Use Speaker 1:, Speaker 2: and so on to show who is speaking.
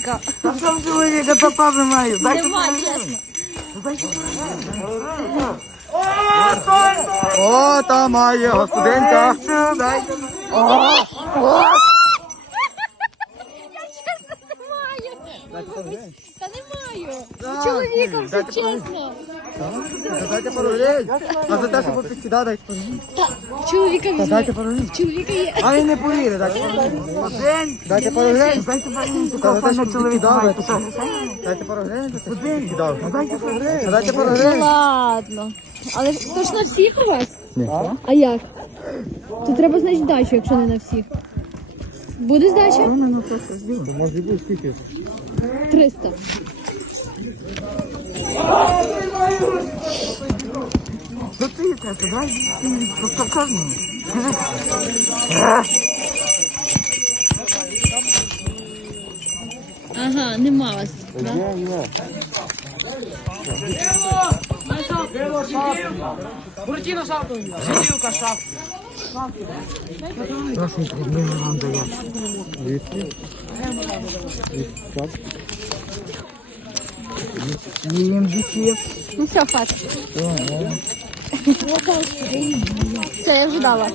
Speaker 1: чоловіка.
Speaker 2: Та сам чоловіка, та папи маю.
Speaker 1: Нема, чесно.
Speaker 3: О, там має господинка.
Speaker 2: Дайте.
Speaker 1: Я чесно не маю. Та не маю. З чоловіком все чесно.
Speaker 3: Дайте пару гривень. А за те, що ви підкидали, дайте пару гривень.
Speaker 1: Та чоловіка візьме.
Speaker 3: Дайте пару гривень.
Speaker 1: Чоловіка є.
Speaker 3: А він не повірить, дайте пару гривень.
Speaker 2: Один.
Speaker 3: Дайте пару гривень.
Speaker 2: Дайте пару.
Speaker 3: Та
Speaker 2: Такого
Speaker 3: за те, що
Speaker 2: файного
Speaker 3: ви
Speaker 2: чоловіка маю.
Speaker 3: підкидали. Дайте пару гривень, за те, що ви підкидали.
Speaker 2: Дайте пару.
Speaker 3: Дайте пару
Speaker 1: Ну
Speaker 3: гривень.
Speaker 1: ладно. Але то ж на всіх у вас?
Speaker 3: Ні.
Speaker 1: А як? То треба, значить, здачу, якщо не на всіх. Буде здача?
Speaker 2: Ну, просто зділо.
Speaker 3: Може бути скільки?
Speaker 1: 300.
Speaker 2: Що ти є це? Дай. Просто кожному.
Speaker 1: Ага, нема вас. Да?
Speaker 4: Буратино шапку. Сиділка шапку.
Speaker 2: Прошу, проблеми вам дає. Їм десять.
Speaker 1: Ну все, хватить. Все, я вже дала.